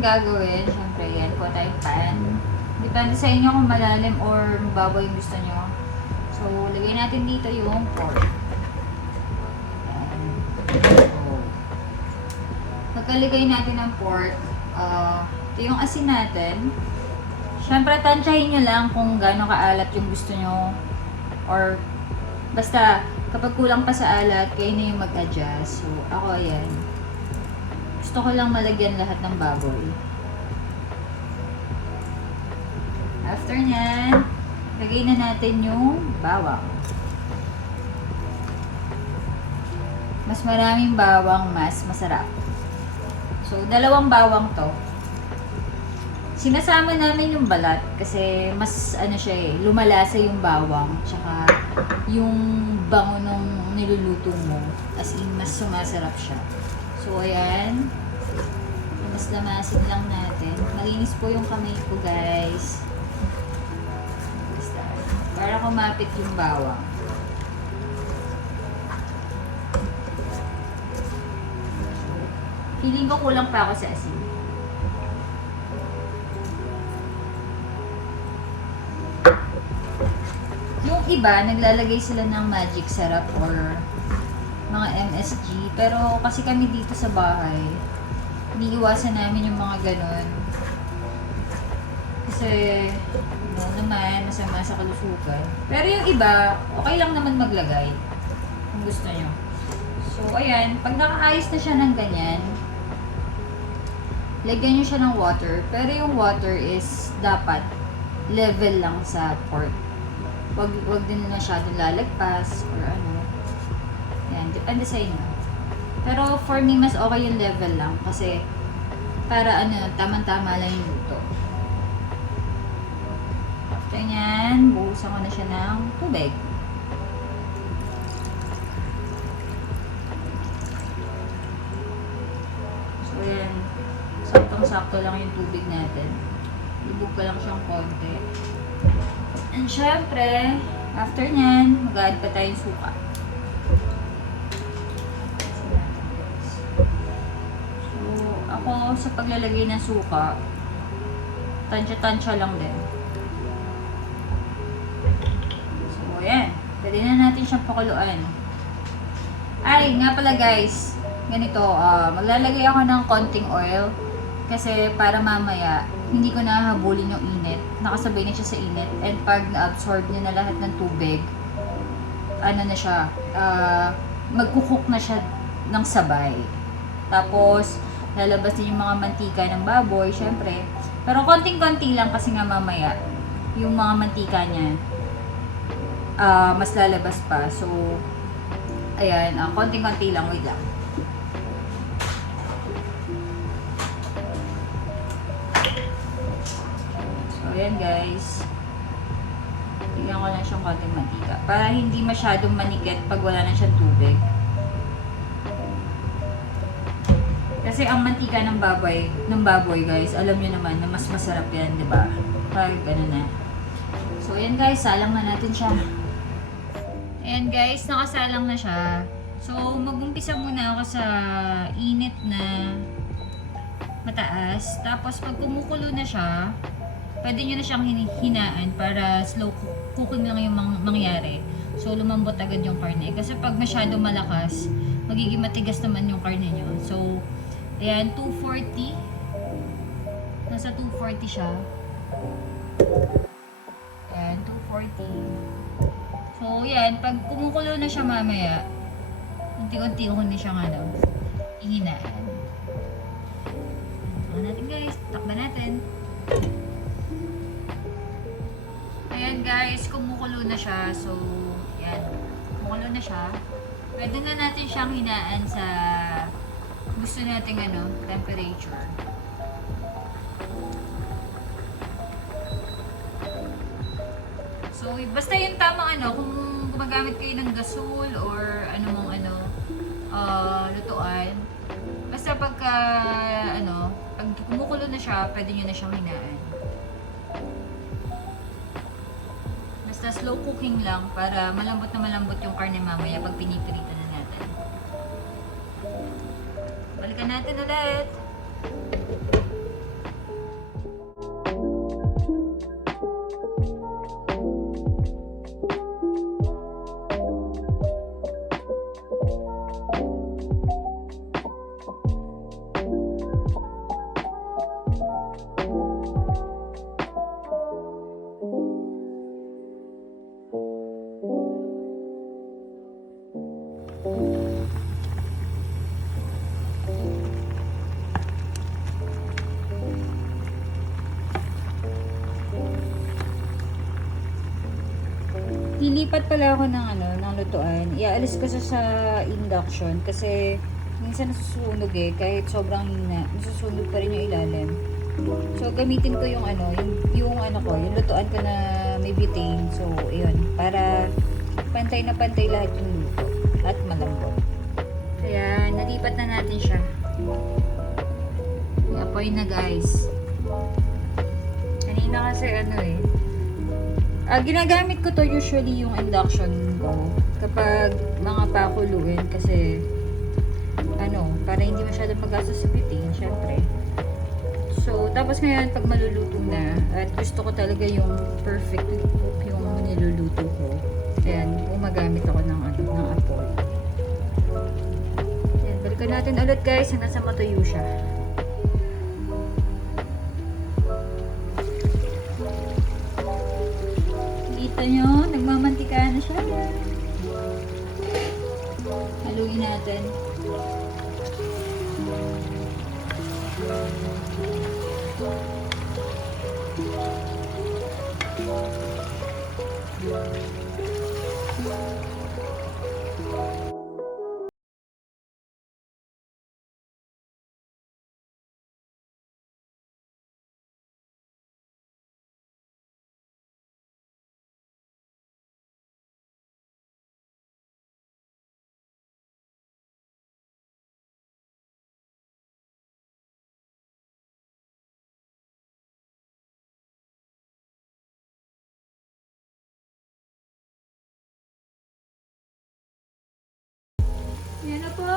Gagawin, syempre yan po tayong pan. Depende sa inyo kung malalim or mababaw yung gusto nyo. So, lagay natin dito yung pork. Yan. So, pagkaligay natin ng pork, ito yung asin natin. Syempre, tansyahin nyo lang kung gaano kaalat yung gusto nyo. Or, basta, kapag kulang pa sa alat, kayo na yung mag-adjust. So, ako, ayan. Gusto ko lang malagyan lahat ng baboy. After nyan, lagay na natin yung bawang. Mas maraming bawang, mas masarap. So, 2 bawang to. Sinasama namin yung balat kasi mas ano siya lumalasa yung bawang. Tsaka yung bango nung niluluto mo. As in, mas sumasarap siya. So, ayan. Mas lamasin lang natin. Malinis po yung kamay ko, guys. Basta, para kumapit yung bawang. Feeling ko kulang pa ako sa asin. Yung iba, naglalagay sila ng magic syrup or mga MSG. Pero kasi kami dito sa bahay, iniiwasan namin yung mga ganun. Kasi, naman, masama sa kalusugan. Pero yung iba, okay lang naman maglagay. Kung gusto nyo. So, ayan. Pag nakaayos na siya ng ganyan, lagyan nyo siya ng water. Pero yung water is dapat level lang sa pork. Wag din masyadong lalagpas or ano. Yan, depende sa inyo. Pero for me, mas okay yung level lang kasi para ano, tamang-tama lang yung luto. After nyan, buhusan ko na siya ng tubig. So yan, saktong-sakto lang yung tubig natin. Ibog ko lang siyang konti. And syempre, after nyan, mag-add pa tayong suka. Ako sa paglalagay ng suka, tansya-tansya lang din. So, ayan. Pwede na natin siyang pakuluan. Ay, nga pala guys, ganito, maglalagay ako ng konting oil kasi para mamaya, hindi ko nahahabulin yung init. Nakasabay na siya sa init. And pag na-absorb niya na lahat ng tubig, ano na siya, magkukook na siya ng sabay. Tapos, lalabas din yung mga mantika ng baboy, syempre. Pero konting-konti lang kasi nga mamaya, yung mga mantika niya, mas lalabas pa. So, ayan, konting-konti lang, wait lang. So, ayan guys. Tignan ko lang siyang konting mantika. Para hindi masyadong manikit pag wala na siyang tubig. Kasi ang mantika ng baboy guys, alam niyo naman na mas masarap yan, 'di ba? Pag gano'n na. So ayan guys, salang na natin siya. Ayan guys, nakasalang na siya. So mag-umpisa muna ako sa init na mataas. Tapos pag kumukulo na siya, pwede niyo na siyang hinaan para slow cooking lang yung mangyari. So lumambot agad yung karne. Kasi pag masyado malakas, magiging matigas naman yung karne niyo. So ayan, 240. Nasa 240 siya. Ayan, 240. So, ayan, pag kumukulo na siya mamaya, unti-unti ko na siyang ihinaan. Takpan natin guys, takpan natin. Ayan guys, kumukulo na siya. So, ayan, kumukulo na siya. Pwede na natin siyang hinaan sa gusto nating temperature. So, basta yung tamang kung gumagamit kayo ng gasol or anumang lutuan, basta pagka pag kumukulo na siya, pwede nyo na siyang hinaan. Basta slow cooking lang para malambot na malambot yung karne mamaya pag pinipirita na natin. Balikan natin ulit. lilipat pala ako ng ng lutuan. Iaalis ko sa induction kasi minsan nasusunog eh, kahit sobrang hina, nasusunog pa rin yung ilalim. So gamitin ko yung yung lutuan ko na may butane. So ayun, para pantay na pantay lahat yung luto at malambot. Kaya nalipat na natin siya. I-apoy na guys. Kanina kasi ginagamit ko to usually yung induction ko kapag mga pakuluin kasi para hindi masyadong paggastos sa butane, syempre. So, tapos ngayon pag maluluto na at gusto ko talaga yung perfect yung niluluto ko, ayan, gumagamit ako ng apoy. Ayan, balikan natin ulit guys hanggang sa matuyo siya. Kita nyo, nagmamantika na siya. Haluin natin. Yan na po.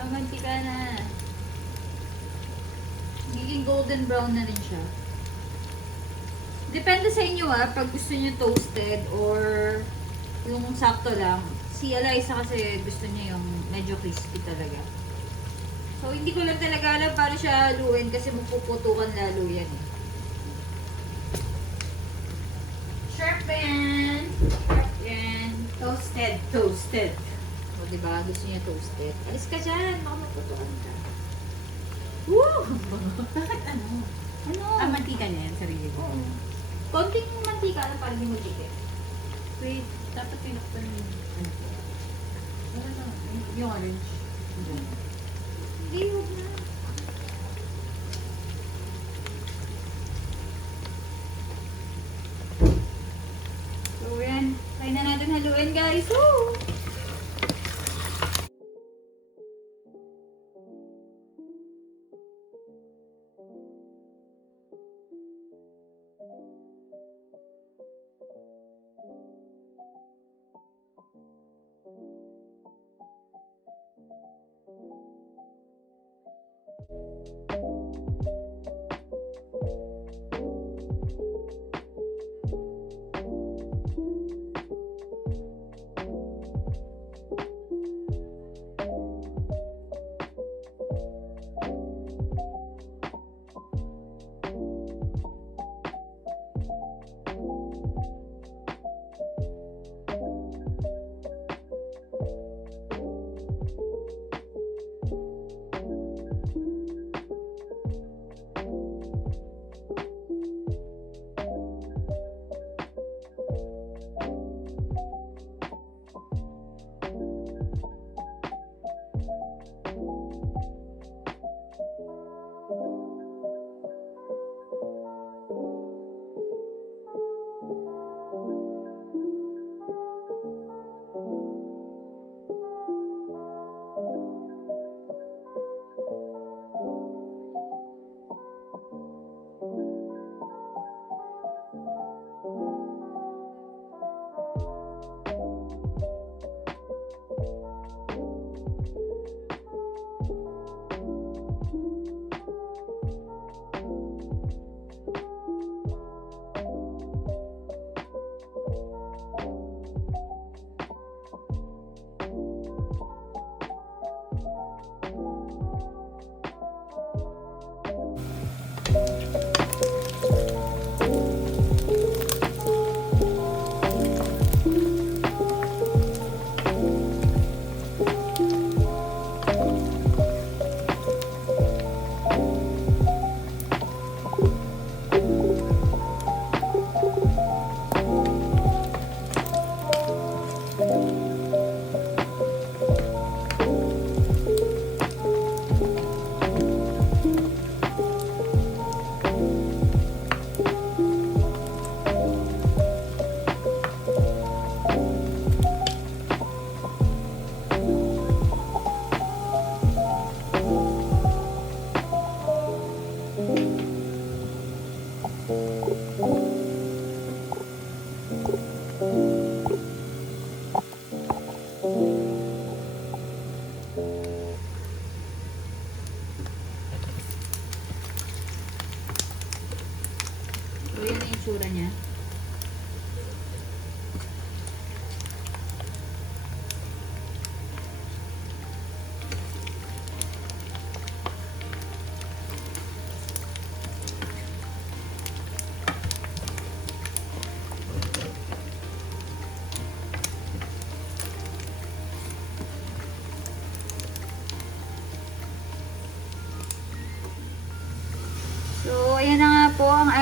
Namantika na. Nagiging golden brown na rin siya. Depende sa inyo pag gusto niyo toasted or yung sakto lang. Si Eliza kasi gusto niya yung medyo crispy talaga. So hindi ko lang talaga alam paano siya haluin kasi mapuputukan lalo yan eh. Sharp yan! Sharp yan! Toasted. O diba? Gusto niya toasted. Alis ka dyan! Baka maputukan ka. Woo! Bakit ano? Mantika niya yan, sarili ko. Oo. Konting mantika lang para hindi mo dikit. Wait, dapat tinakpan yung ano na, yung orange. Hindi, huwag na. So yan. Try na natin haluin guys. Woo!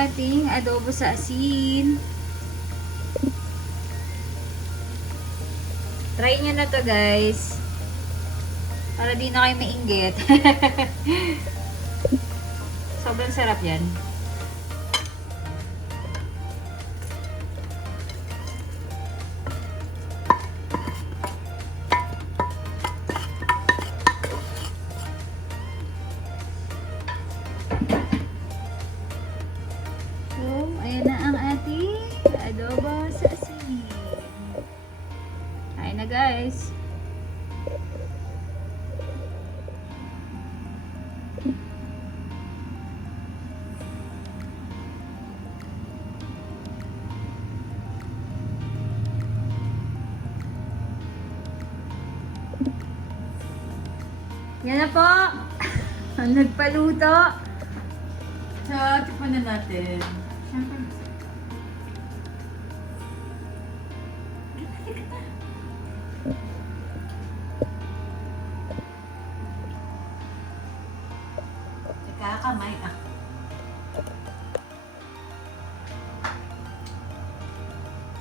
ating adobo sa asin. Try nyo na to guys. Para di na kayo mainggit. Sobrang sarap yan. So, ayan na ang ating adobo sa asin. Ayan na guys. Yan na po. Ang nagpaluto. So, tikman na natin. Teka, kamay ah.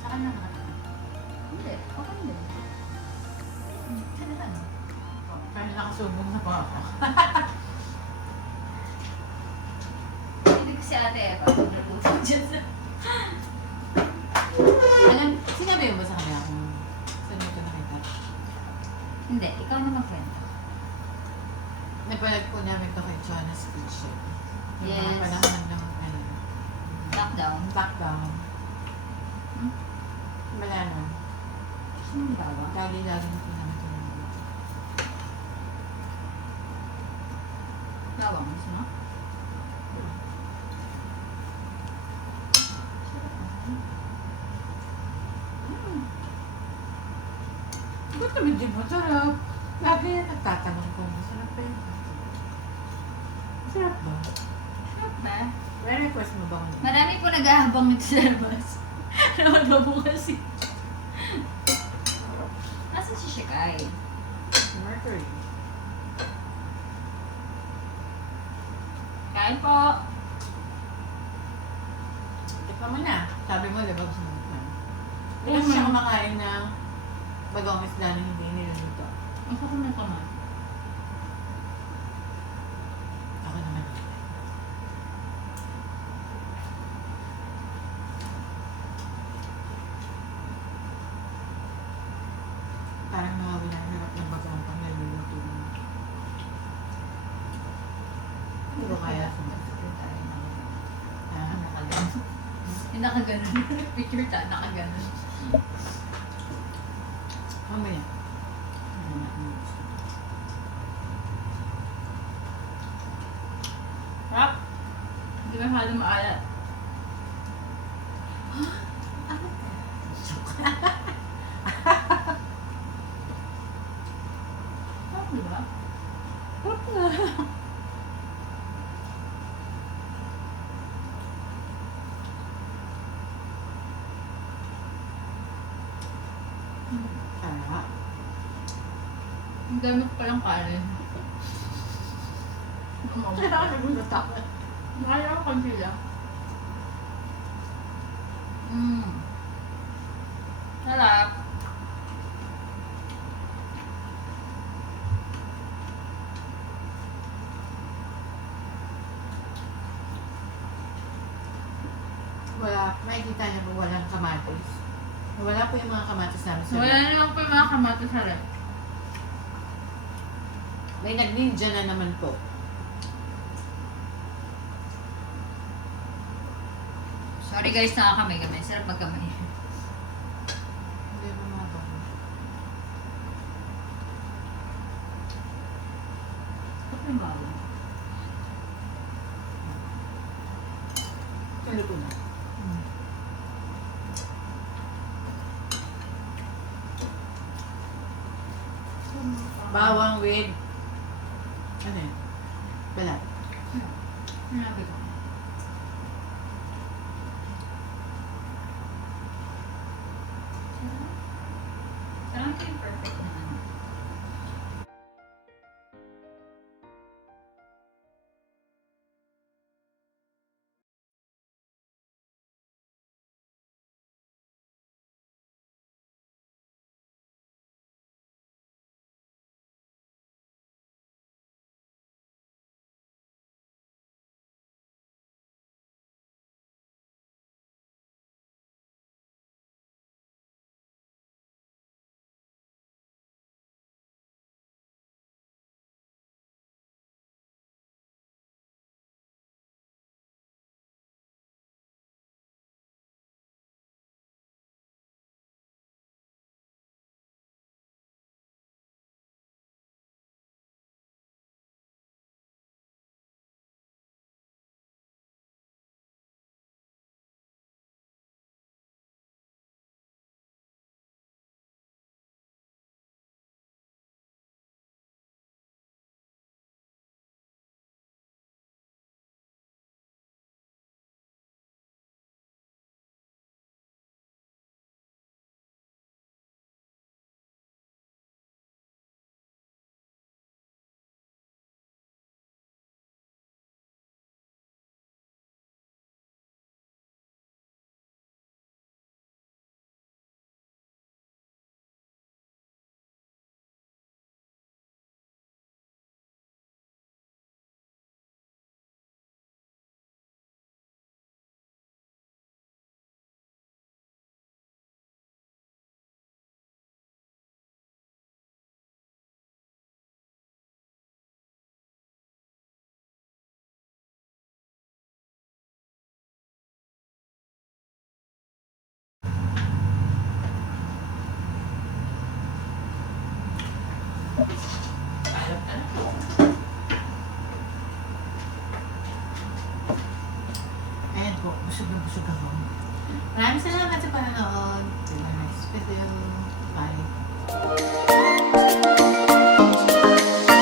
Saan na nakatakan? Hindi. Okay din. Saan na ano? Kaya nakasubong na pa ako. Hindi kasi ate, parang nagluto dyan sa... Alam, sinabi mo ba sa kanya kung saan mo ito nakita? Hindi, ikaw na mag-friend. Napalag po namin ito kay Jonas Beach. Yung Yes. mga panahon ng ano, Lockdown. lockdown. Hmm? Wala na. Sino ba ba? Lagi-lagi na po namin ito. Gawang, gusto mo? Ba't naman din masarap? Lagi yan nagtatanong kung masarap ba yun. Masarap ba? Sarap ba? May request mo ba kung Marami po nag-ahabang ito sa labas. Naman mo kasi. Nasaan si Shikai? Mercury? Kain po. Tikman mo na. Sabi mo, di ba gusto mo tikman? Hindi kasi siya kumakain ng bagong isda na hindi niluluto. Ang sarap na naman. Ako naman. Parang nakawala ang harap ng bagong pang niluluto mo. Hindi ko kaya sumasagot. Ah, Nakaganon. Yung nakaganon. Picture ta, nakaganon. mamaya. Sarap. Hindi masyado maalat. Sarap, di ba? Sarap nga. Sarap. Ang dami ko palang kanin. Kaya ako nagulat ako. Nakala ko kansi lang. Mmm. Sarap. Wala, makikita niyo po walang kamatis. Wala po yung mga kamatis namin sa Wala naman po yung mga kamatis sa rep. May nag-ninja na naman po. Sorry guys, nakakamay-kamay. Sarap magkamay. Hindi mo mga ba? Sarap yung bago. Tuloy ko na. Bawang with ano yun? Balat. Sinabi ko. Sarap yung perfect na ano. Ayan po, busog na busog ako. Maraming salamat sa panonood. See you next video. Bye.